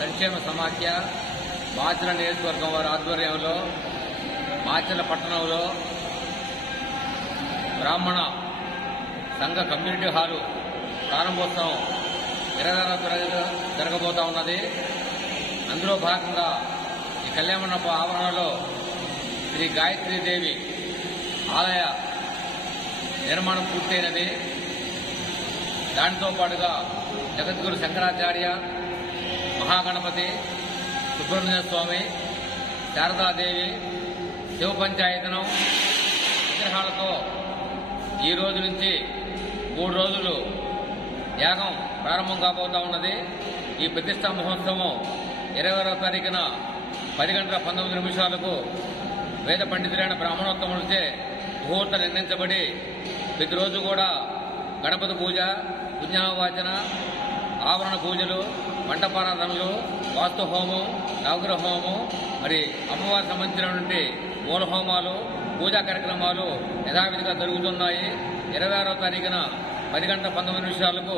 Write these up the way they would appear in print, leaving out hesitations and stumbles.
సంక్షేమ సమాఖ్య మాచర్ల నియోజకవర్గం వారి ఆధ్వర్యంలో మాచర్ల పట్టణంలో బ్రాహ్మణ సంఘ కమ్యూనిటీ హాలు ప్రారంభోత్సవం 26వ తేదీన జరగబోతా ఉన్నది. అందులో భాగంగా ఈ కళ్యాణమండప ఆవరణలో శ్రీ గాయత్రీదేవి ఆలయ నిర్మాణం పూర్తయినది. దానితో పాటుగా జగద్గురు శంకరాచార్య, మహాగణపతి, సుబ్రహ్మణ్య స్వామి, శారదాదేవి, శివ పంచాయతనం విగ్రహాలతో ఈ రోజు నుంచి 3 రోజులు యాగం ప్రారంభం కాబోతా ఉన్నది. ఈ ప్రతిష్టా మహోత్సవం 26వ తారీఖున 10 గంటల 19 నిమిషాలకు వేద పండితులైన బ్రాహ్మణోత్తములచే ముహూర్తం నిర్ణయించబడి ప్రతిరోజు కూడా గణపతి పూజ, పుణ్యావాచన, ఆవరణ పూజలు, మంటపారాధనలు, వాస్తు హోమం, నవగ్రహ హోమం, మరి అమ్మవారికి సంబంధించినటువంటి మూల హోమాలు, పూజా కార్యక్రమాలు యథావిధిగా జరుగుతున్నాయి. 26వ తారీఖున 10 గంటల 19 నిమిషాలకు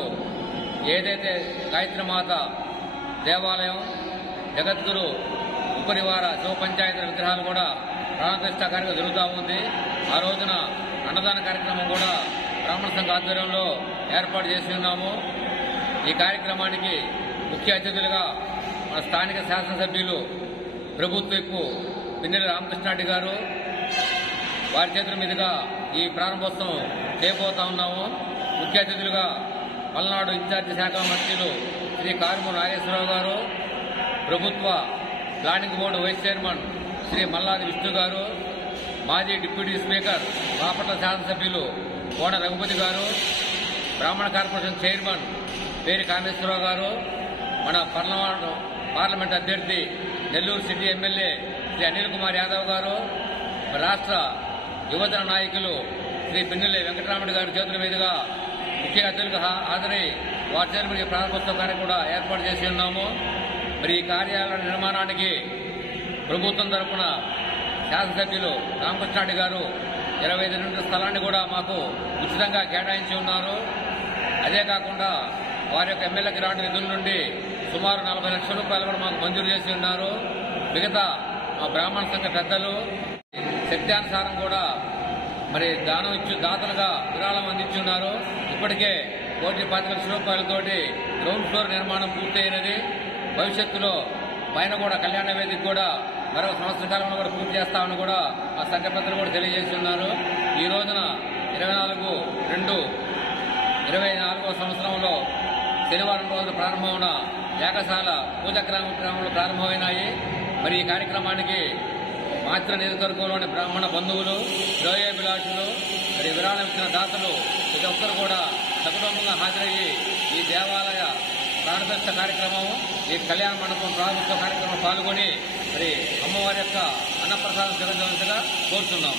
ఏదైతే గాయత్రీమాత దేవాలయం, జగద్గురు ఉపరివార శివ పంచాయతీ విగ్రహాలు కూడా ప్రాణప్రతిష్ఠా కార్యక్రమం జరుగుతూ ఉంది. ఆ రోజున అన్నదాన కార్యక్రమం కూడా బ్రాహ్మణ సంఘ ఆధ్వర్యంలో ఏర్పాటు చేసి ఉన్నాము. ఈ కార్యక్రమానికి ముఖ్య అతిథులుగా మన స్థానిక శాసనసభ్యులు ప్రభుత్వ విప్పు పిన్నెల రామకృష్ణారెడ్డి గారు వారి చేతుల మీదుగా ఈ ప్రారంభోత్సవం చేయబోతా ఉన్నాము. ముఖ్య అతిథులుగా పల్నాడు ఇన్ఛార్జి శాఖ మంత్రులు శ్రీ కారుమూరి నాగేశ్వరరావు గారు, ప్రభుత్వ planning board vice chairman Shri Malladi Vishnu గారు, మాజీ డిప్యూటీ స్పీకర్ బాపట్ల శాసనసభ్యులు కోన రఘుపతి గారు, బ్రాహ్మణ కార్పొరేషన్ చైర్మన్ పేరి కామేశ్వరరావు గారు, మన పార్లమెంట్ అభ్యర్థి నెల్లూరు సిటీ ఎమ్మెల్యే శ్రీ అనిల్ కుమార్ యాదవ్ గారు, రాష్ట్ర యువజన నాయకులు శ్రీ పిన్నెల్లి వెంకటరామరెడ్డి గారి చేతుల మీదుగా ముఖ్య అతిథులుగా హాజరై వారి చేతుల ప్రారంభోత్సవ కార్యక్రమం కూడా ఏర్పాటు చేసి ఉన్నాము. మరి ఈ కార్యాలయ నిర్మాణానికి ప్రభుత్వం తరఫున శాసనసభ్యులు రామకృష్ణారెడ్డి గారు 25 యూనిట్ల స్థలాన్ని కూడా మాకు ఉచితంగా కేటాయించి ఉన్నారు. అదే కాకుండా వారి యొక్క ఎమ్మెల్యే గ్రాంట్ నిధుల నుండి సుమారు 40 లక్షల రూపాయలు కూడా మాకు మంజూరు చేసి ఉన్నారు. మిగతా మా బ్రాహ్మణ సంఘ పెద్దలు శక్త్యానుసారం కూడా మరి దానం దాతలుగా విరాళం అందించున్నారు. ఇప్పటికే 1,25 లక్షల రూపాయలతోటి గ్రౌండ్ ఫ్లోర్ నిర్మాణం పూర్తయినది. భవిష్యత్తులో పైన కూడా కళ్యాణ వేదిక కూడా మరో సంవత్సర కాలంలో కూడా పూర్తి చేస్తామని కూడా మా సంఘ పెద్దలు కూడా తెలియజేస్తున్నారు. ఈ రోజున 24/2/24వ సంవత్సరంలో శనివారం రోజు ప్రారంభమైన యాగశాల పూజా కార్యక్రమాలు ప్రారంభమైనాయి. మరి ఈ కార్యక్రమానికి మాత్ర నియోజకవర్గంలోని బ్రాహ్మణ బంధువులు, శ్రేయోభిలాషులు, మరి విరాళం ఇచ్చిన దాతలు ప్రతి ఒక్కరు కూడా సకుటుంబంగా హాజరయ్యి ఈ దేవాలయ ప్రాణప్రతిష్ఠ కార్యక్రమం, ఈ కళ్యాణ మండపం ప్రారంభోత్సవ కార్యక్రమం పాల్గొని మరి అమ్మవారి యొక్క అన్నప్రసాదం జరగవలసిగా కోరుతున్నాం.